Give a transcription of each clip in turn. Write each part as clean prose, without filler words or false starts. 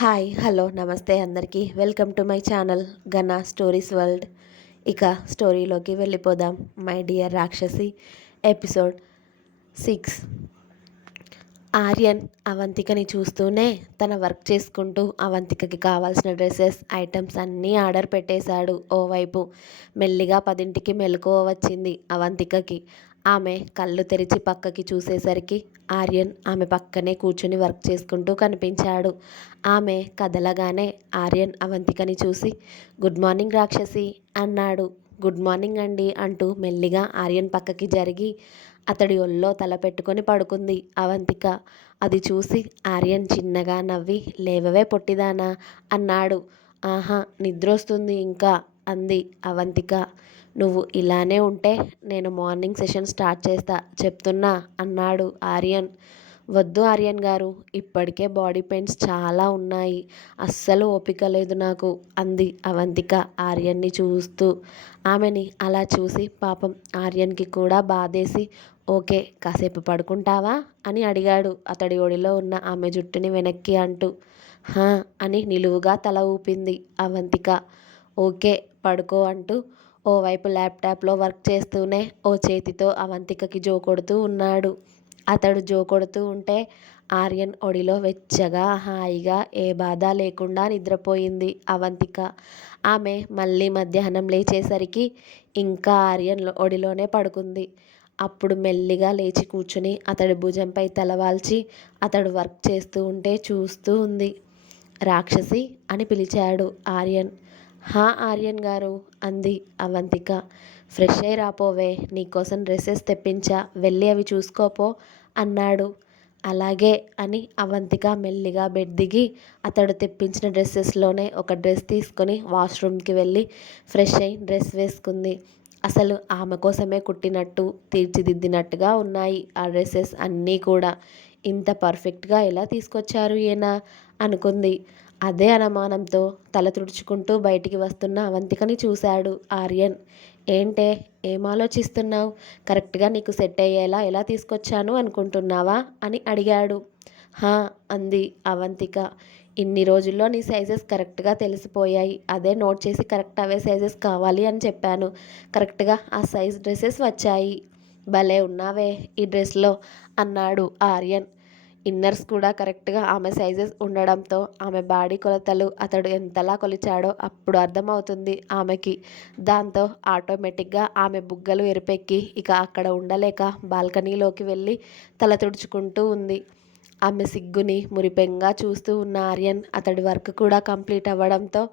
Hi hello నమస్తే అందరికీ welcome to my channel Gana stories world. ఇక స్టోరీలోకి వెళ్ళిపోదాం. మై డియర్ రాక్షసి ఎపిసోడ్ 6. ఆర్యన్ అవంతికని చూస్తూనే తన వర్క్ చేసుకుంటూ అవంతికకి కావాల్సిన డ్రెస్సెస్ ఐటమ్స్ అన్నీ ఆర్డర్ పెట్టేశాడు. ఓవైపు మెల్లిగా 10ంటికి మెలకువ వచ్చింది అవంతికకి. ఆమె కళ్ళు తెరిచి పక్కకి చూసేసరికి ఆర్యన్ ఆమె పక్కనే కూర్చుని వర్క్ చేసుకుంటూ కనిపించాడు. ఆమె కదలగానే ఆర్యన్ అవంతికని చూసి గుడ్ మార్నింగ్ రాక్షసి అన్నాడు. గుడ్ మార్నింగ్ అండి అంటూ మెల్లిగా ఆర్యన్ పక్కకి జరిగి అతడి ఒళ్ళో తల పెట్టుకొని పడుకుంది అవంతిక. అది చూసి ఆర్యన్ చిన్నగా నవ్వి లేవవే పొట్టిదానా అన్నాడు. ఆహా నిద్రొస్తుంది ఇంకా అంది అవంతిక. నువ్వు ఇలానే ఉంటే నేను మార్నింగ్ సెషన్ స్టార్ట్ చేస్తా చెప్తున్నా అన్నాడు ఆర్యన్. వద్దు ఆర్యన్ గారు, ఇప్పటికే బాడీ పెయిన్స్ చాలా ఉన్నాయి, అస్సలు ఓపిక లేదు నాకు అంది అవంతిక ఆర్యన్ని చూస్తూ. ఆమెని అలా చూసి పాపం ఆర్యన్కి కూడా బాధేసి ఓకే కాసేపు పడుకుంటావా అని అడిగాడు అతడి ఒడిలో ఉన్న ఆమె జుట్టుని వెనక్కి అంటూ. హా అని నిలువుగా తల ఊపింది అవంతిక. ఓకే పడుకో అంటూ ఓవైపు ల్యాప్టాప్లో వర్క్ చేస్తూనే ఓ చేతితో అవంతికకి జో కొడుతూ ఉన్నాడు. అతడు జో కొడుతూ ఉంటే ఆర్యన్ ఒడిలో వెచ్చగా హాయిగా ఏ బాధ లేకుండా నిద్రపోయింది అవంతిక. ఆమె మళ్ళీ మధ్యాహ్నం లేచేసరికి ఇంకా ఆర్యన్ ఒడిలోనే పడుకుంది. అప్పుడు మెల్లిగా లేచి కూర్చుని అతడి భుజంపై తలవాల్చి అతడు వర్క్ చేస్తూ ఉంటే చూస్తూ ఉంది. రాక్షసి అని పిలిచాడు ఆర్యన్. హా ఆర్యన్ గారు అంది అవంతిక. ఫ్రెష్ అయి రాపోవే, నీకోసం డ్రెస్సెస్ తెప్పించా, వెళ్ళి అవి చూసుకోపో అన్నాడు. అలాగే అని అవంతిక మెల్లిగా బెడ్ దిగి అతడు తెప్పించిన డ్రెస్సెస్లోనే ఒక డ్రెస్ తీసుకొని వాష్రూమ్కి వెళ్ళి ఫ్రెష్ అయి డ్రెస్ వేసుకుంది. అసలు ఆమె కోసమే కుట్టినట్టు తీర్చిదిద్దినట్టుగా ఉన్నాయి ఆ డ్రెస్సెస్ అన్నీ కూడా. ఇంత పర్ఫెక్ట్గా ఎలా తీసుకొచ్చారు ఈయన అనుకుంది. అదే అనుమానంతో తల తుడుచుకుంటూ బయటికి వస్తున్న అవంతికని చూశాడు ఆర్యన్. ఏంటే ఏం ఆలోచిస్తున్నావు, కరెక్ట్గా నీకు సెట్ అయ్యేలా ఎలా తీసుకొచ్చాను అనుకుంటున్నావా అని అడిగాడు. హా అంది అవంతిక. ఇన్ని రోజుల్లో నీ సైజెస్ కరెక్ట్గా తెలిసిపోయాయి, అదే నోట్ చేసి కరెక్ట్ అవే సైజెస్ కావాలి అని చెప్పాను, కరెక్ట్గా ఆ సైజ్ డ్రెస్సెస్ వచ్చాయి. భలే ఉన్నావే ఈ డ్రెస్లో అన్నాడు ఆర్యన్. ఇన్నర్స్ కూడా కరెక్ట్గా ఆమె సైజెస్ ఉండడంతో ఆమె బాడీ కొలతలు అతడు ఎంతలా కొలిచాడో అప్పుడు అర్థమవుతుంది ఆమెకి. దాంతో ఆటోమేటిక్గా ఆమె బుగ్గలు ఎరుపెక్కి ఇక అక్కడ ఉండలేక బాల్కనీలోకి వెళ్ళి తల తుడుచుకుంటూ ఉంది. ఆమె సిగ్గుని మురిపెంగా చూస్తూ ఉన్న ఆర్యన్ అతడి వర్క్ కూడా కంప్లీట్ అవ్వడంతో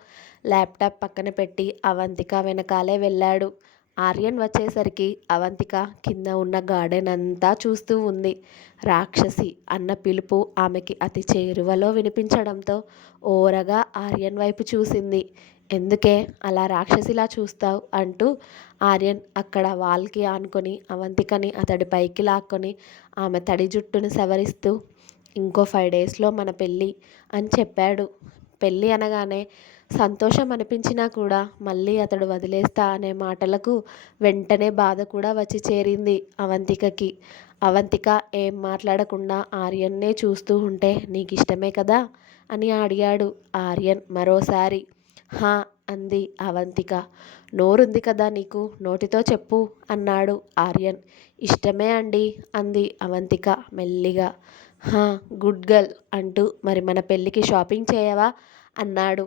ల్యాప్టాప్ పక్కన పెట్టి అవంతిక వెనకాలే వెళ్ళాడు. ఆర్యన్ వచ్చేసరికి అవంతిక కింద ఉన్న గార్డెన్ అంతా చూస్తూ ఉంది. రాక్షసి అన్న పిలుపు ఆమెకి అతి చేరువలో వినిపించడంతో ఓరగా ఆర్యన్ వైపు చూసింది. ఎందుకే అలా రాక్షసిలా చూస్తావు అంటూ ఆర్యన్ అక్కడ వాల్కి ఆనుకొని అవంతికని అతడి పైకి లాక్కొని ఆమె తడి జుట్టును సవరిస్తూ ఇంకో 5 డేస్లో మన పెళ్ళి అని చెప్పాడు. పెళ్ళి అనగానే సంతోషం అనిపించినా కూడా మళ్ళీ అతడు వదిలేస్తా అనే మాటలకు వెంటనే బాధ కూడా వచ్చి చేరింది అవంతికకి. అవంతిక ఏం మాట్లాడకుండా ఆర్యన్నే చూస్తూ ఉంటే నీకిష్టమే కదా అని అడిగాడు ఆర్యన్ మరోసారి. హా అంది అవంతిక. నోరుంది కదా నీకు, నోటితో చెప్పు అన్నాడు ఆర్యన్. ఇష్టమే అండి అంది అవంతిక మెల్లిగా. హా గుడ్ గర్ల్ అంటూ మరి మన పెళ్ళికి షాపింగ్ చేయవా అన్నాడు.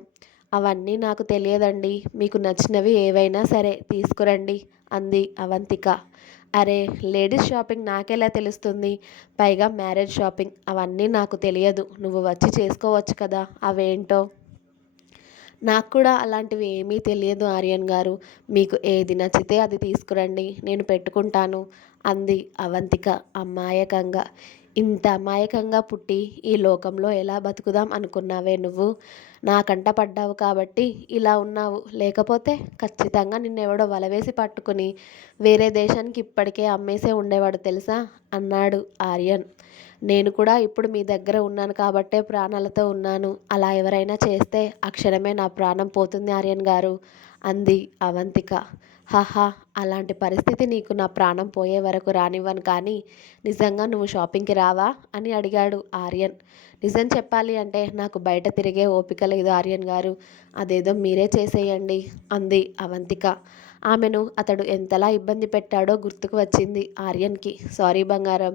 అవన్నీ నాకు తెలియదండి, మీకు నచ్చినవి ఏవైనా సరే తీసుకురండి అంది అవంతిక. అరే లేడీస్ షాపింగ్ నాకెలా తెలుస్తుంది, పైగా మ్యారేజ్ షాపింగ్ అవన్నీ నాకు తెలియదు, నువ్వు వచ్చి చేసుకోవచ్చు కదా అవేంటో. నాకు కూడా అలాంటివి ఏమీ తెలియదు ఆర్యన్ గారు, మీకు ఏది నచ్చితే అది తీసుకురండి, నేను పెట్టుకుంటాను అంది అవంతిక అమాయకంగా. ఇంత అమాయకంగా పుట్టి ఈ లోకంలో ఎలా బతుకుదాం అనుకున్నావే నువ్వు, నాకంట పడ్డావు కాబట్టి ఇలా ఉన్నావు, లేకపోతే ఖచ్చితంగా నిన్నెవడో వలవేసి పట్టుకుని వేరే దేశానికి ఇప్పటికే అమ్మేసే ఉండేవాడు తెలుసా అన్నాడు ఆర్యన్. నేను కూడా ఇప్పుడు మీ దగ్గర ఉన్నాను కాబట్టే ప్రాణాలతో ఉన్నాను. అలా ఎవరైనా చేస్తే ఆ క్షణమే నా ప్రాణం పోతుంది ఆర్యన్ గారు అంది అవంతిక. హహా! అలాంటి పరిస్థితి నీకు నా ప్రాణం పోయే వరకు రానివ్వను కానీ నిజంగా నువ్వు షాపింగ్‌కి రావా? అని అడిగాడు ఆర్యన్. నిజం చెప్పాలి అంటే నాకు బయట తిరిగే ఓపిక లేదు ఆర్యన్ గారు. అదేదో మీరే చేసేయండి అంది అవంతిక. ఆమెను అతడు ఎంతలా ఇబ్బంది పెట్టాడో గుర్తుకు వచ్చింది ఆర్యన్‌కి. సారీ బంగారం.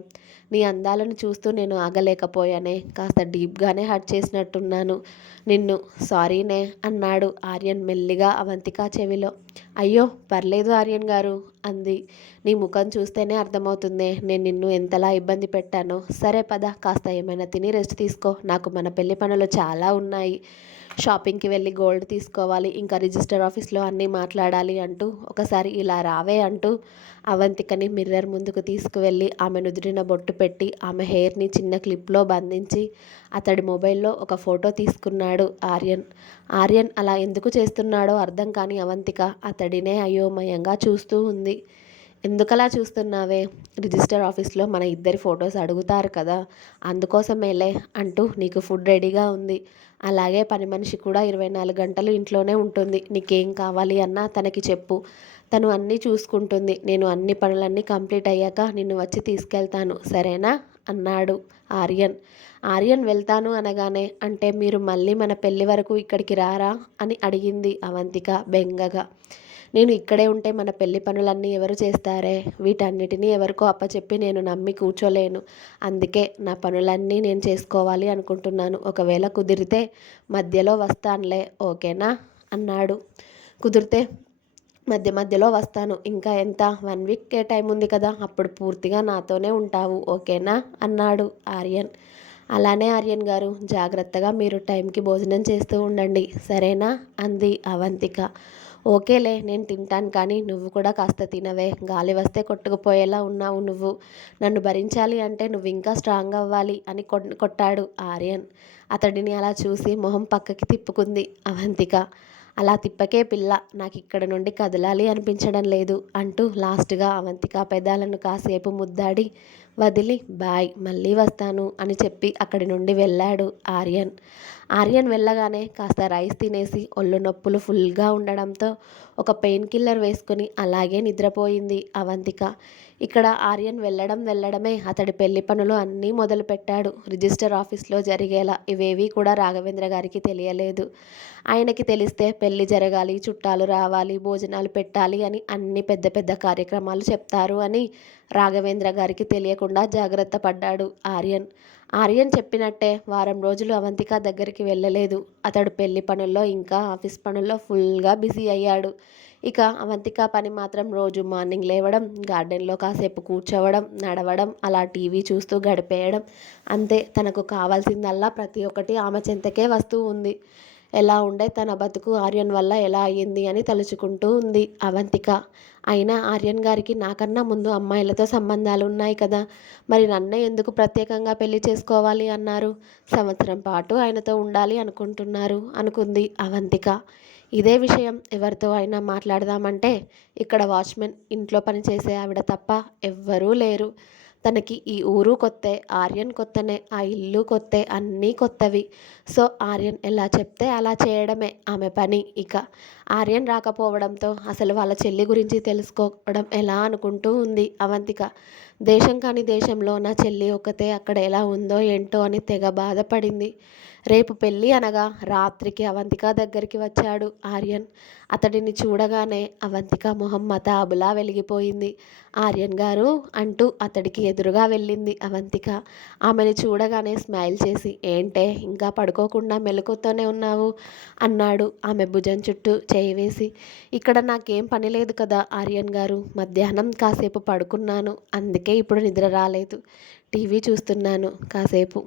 నీ అందాలను చూస్తూ నేను ఆగలేకపోయానే. కాస్త డీప్‌గానే హర్ట్ చేసినట్టున్నాను నిన్ను. సారీనే అన్నాడు ఆర్యన్ మెల్లిగా అవంతిక చెవిలో. అయ్యో! పర్లేదు ఆర్యన్ గారు అంది. నీ ముఖం చూస్తేనే అర్థమవుతుందే నేను నిన్ను ఎంతలా ఇబ్బంది పెట్టానో. సరే పద కాస్త ఏమైనా తిని రెస్ట్ తీసుకో. నాకు మన పెళ్లి పనులు చాలా ఉన్నాయి. షాపింగ్‌కి వెళ్ళి గోల్డ్ తీసుకోవాలి. ఇంకా రిజిస్టర్ ఆఫీస్‌లో అన్నీ మాట్లాడాలి అంటూ ఒకసారి ఇలా రావే అంటూ అవంతికని మిర్రర్ ముందుకు తీసుకువెళ్ళి ఆమె నుదుటిన బొట్టు పెట్టి ఆమె హెయిర్‌ని చిన్న క్లిప్‌లో బంధించి అతడి మొబైల్‌లో ఒక ఫోటో తీసుకున్నాడు ఆర్యన్. ఆర్యన్ అలా ఎందుకు చేస్తున్నాడో అర్థం కాని అవంతిక అతడినే అయోమయంగా చూస్తూ ఉంది. ఎందుకలా చూస్తున్నావే? రిజిస్టర్ ఆఫీస్‌లో మన ఇద్దరి ఫొటోస్ అడుగుతారు కదా! అందుకోసమేలే అంటూ నీకు ఫుడ్ రెడీగా ఉంది. అలాగే పని మనిషి కూడా 24 గంటలు ఇంట్లోనే ఉంటుంది. నీకేం కావాలి అన్నా తనకి చెప్పు. తను అన్నీ చూసుకుంటుంది. నేను అన్ని పనులన్నీ కంప్లీట్ అయ్యాక నిన్ను వచ్చి తీసుకెళ్తాను. సరేనా? అన్నాడు ఆర్యన్. ఆర్యన్ వెళ్తాను అనగానే అంటే మీరు మళ్ళీ మన పెళ్లి వరకు ఇక్కడికి రారా? అని అడిగింది అవంతిక బెంగగా. నేను ఇక్కడే ఉంటే మన పెళ్లి పనులన్నీ ఎవరు చేస్తారే? వీటన్నిటినీ ఎవరికో అప్పచెప్పి నేను నమ్మి కూర్చోలేను. అందుకే నా పనులన్నీ నేను చేసుకోవాలి అనుకుంటున్నాను. ఒకవేళ కుదిరితే మధ్యలో వస్తానులే. ఓకేనా? అన్నాడు. కుదిరితే మధ్య మధ్యలో వస్తాను. ఇంకా ఎంత 1 వీకే టైం ఉంది కదా! అప్పుడు పూర్తిగా నాతోనే ఉంటావు. ఓకేనా? అన్నాడు ఆర్యన్. అలానే ఆర్యన్ గారు. జాగ్రత్తగా మీరు టైంకి భోజనం చేస్తూ ఉండండి. సరేనా? అంది అవంతిక. ఓకేలే నేను తింటాను కానీ నువ్వు కూడా కాస్త తినవే. గాలి వస్తే కొట్టుకుపోయేలా ఉన్నావు నువ్వు. నన్ను భరించాలి అంటే నువ్వు ఇంకా స్ట్రాంగ్ అవ్వాలి అని కొట్టాడు ఆర్యన్. అతడిని అలా చూసి మొహం పక్కకి తిప్పుకుంది అవంతిక. అలా తిప్పకే పిల్ల. నాకు ఇక్కడ నుండి కదలాలి అనిపించడం లేదు అంటూ లాస్ట్గా అవంతిక పెదాలను కాసేపు ముద్దాడి వదిలి బాయ్ మళ్ళీ వస్తాను అని చెప్పి అక్కడి నుండి వెళ్ళాడు ఆర్యన్. ఆర్యన్ వెళ్ళగానే కాస్త రైస్ తినేసి ఒళ్ళు నొప్పులు ఫుల్గా ఉండడంతో ఒక పెయిన్ కిల్లర్ వేసుకుని అలాగే నిద్రపోయింది అవంతిక. ఇక్కడ ఆర్యన్ వెళ్ళడమే అతడి పెళ్లి పనులు అన్నీ మొదలుపెట్టాడు. రిజిస్టర్ ఆఫీస్లో జరిగేలా ఇవేవీ కూడా రాఘవేంద్ర గారికి తెలియలేదు. ఆయనకి తెలిస్తే పెళ్లి జరగాలి, చుట్టాలు రావాలి, భోజనాలు పెట్టాలి అని అన్ని పెద్ద పెద్ద కార్యక్రమాలు చెప్తారు అని రాఘవేంద్ర గారికి తెలియకుండా జాగ్రత్త పడ్డాడు ఆర్యన్. ఆర్యన్ చెప్పినట్టే వారం రోజులు అవంతిక దగ్గరికి వెళ్ళలేదు. అతడు పెళ్లి పనుల్లో ఇంకా ఆఫీస్ పనుల్లో ఫుల్గా బిజీ అయ్యాడు. ఇక అవంతిక పని మాత్రం రోజు మార్నింగ్ లేవడం, గార్డెన్లో కాసేపు కూర్చోవడం, నడవడం, అలా టీవీ చూస్తూ గడిపేయడం. అంతే. తనకు కావాల్సిందల్లా ప్రతి ఒక్కటి ఆమె చెంతకే వస్తూ ఉంది. ఎలా ఉండే తన బతుకు ఆర్యన్ వల్ల ఎలా అయ్యింది అని తలుచుకుంటూ ఉంది అవంతిక. అయినా ఆర్యన్ గారికి నాకన్నా ముందు అమ్మాయిలతో సంబంధాలు ఉన్నాయి కదా! మరి నన్నే ఎందుకు ప్రత్యేకంగా పెళ్లి చేసుకోవాలి అన్నారు? సంవత్సరం పాటు ఆయనతో ఉండాలి అనుకుంటున్నారు అనుకుంది అవంతిక. ఇదే విషయం ఎవరితో అయినా మాట్లాడదామంటే ఇక్కడ వాచ్మెన్, ఇంట్లో పనిచేసే ఆవిడ తప్ప ఎవ్వరూ లేరు. తనకి ఈ ఊరు కొత్తే, ఆర్యన్ కొత్తనే, ఆ ఇల్లు కొత్తే, అన్నీ కొత్తవి. సో ఆర్యన్ ఎలా చెప్తే అలా చేయడమే ఆమె పని. ఇక ఆర్యన్ రాకపోవడంతో అసలు వాళ్ళ చెల్లి గురించి తెలుసుకోవడం ఎలా అనుకుంటూ ఉంది అవంతిక. దేశం కాని దేశంలో నా చెల్లి ఒక్కతే అక్కడ ఎలా ఉందో ఏంటో అని తెగ బాధపడింది. రేపు పెళ్ళి అనగా రాత్రికి అవంతిక దగ్గరికి వచ్చాడు ఆర్యన్. అతడిని చూడగానే అవంతిక మొహం మతాబులా వెలిగిపోయింది. ఆర్యన్ గారు అంటూ అతడికి ఎదురుగా వెళ్ళింది అవంతిక. ఆమెను చూడగానే స్మైల్ చేసి ఏంటే ఇంకా పడుకోకుండా మెలకువతోనే ఉన్నావు అన్నాడు ఆమె భుజం చుట్టూ చేయి వేసి. ఇక్కడ నాకేం పని లేదు కదా ఆర్యన్ గారు. మధ్యాహ్నం కాసేపు పడుకున్నాను. అందుకే ఇప్పుడు నిద్ర రాలేదు. టీవీ చూస్తున్నాను కాసేపు.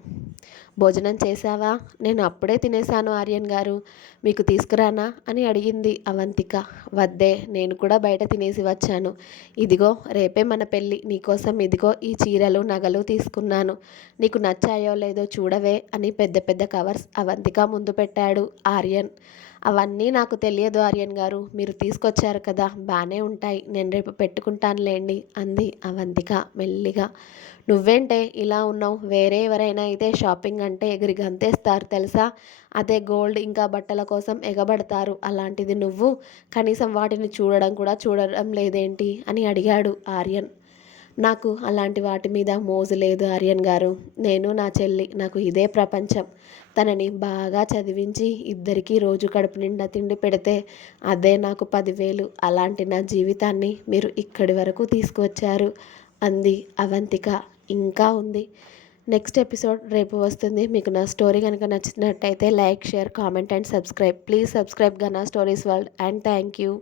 భోజనం చేశావా? నేను అప్పుడే తినేశాను ఆర్యన్ గారు. మీకు తీసుకురానా అని అడిగింది అవంతిక. వద్దే, నేను కూడా బయట తినేసి వచ్చాను. ఇదిగో రేపే మన పెళ్ళి, నీకోసం ఇదిగో ఈ చీరలు నగలు తీసుకున్నాను. నీకు నచ్చాయో లేదో చూడవే అని పెద్ద పెద్ద కవర్స్ అవంతిక ముందు పెట్టాడు ఆర్యన్. అవన్నీ నాకు తెలియదు ఆర్యన్ గారు, మీరు తీసుకొచ్చారు కదా, బాగానే ఉంటాయి, నేను రేపు పెట్టుకుంటానులేండి అంది అవంతిక మెల్లిగా. నువ్వేంటే ఇలా ఉన్నావు? వేరే ఎవరైనా అయితే షాపింగ్ అంటే ఎగిరి గంతేస్తారు తెలుసా. అదే గోల్డ్ ఇంకా బట్టల కోసం ఎగబడతారు. అలాంటిది నువ్వు కనీసం వాటిని చూడడం కూడా చూడడం లేదేంటి అని అడిగాడు ఆర్యన్. నాకు అలాంటి వాటి మీద మోజు లేదు ఆర్యన్ గారు. నేను నా చెల్లి, నాకు ఇదే ప్రపంచం. తనని బాగా చదివించి ఇద్దరికీ రోజు కడుపు నిండా తిండి పెడితే అదే నాకు 10,000. అలాంటి నా జీవితాన్ని మీరు ఇక్కడి వరకు తీసుకువచ్చారు అంది అవంతిక. ఇంకా ఉంది. నెక్స్ట్ ఎపిసోడ్ రేపు వస్తుంది. మీకు నా స్టోరీ కనుక నచ్చినట్టయితే like, share, comment and subscribe. Please subscribe Gana stories world and thank you.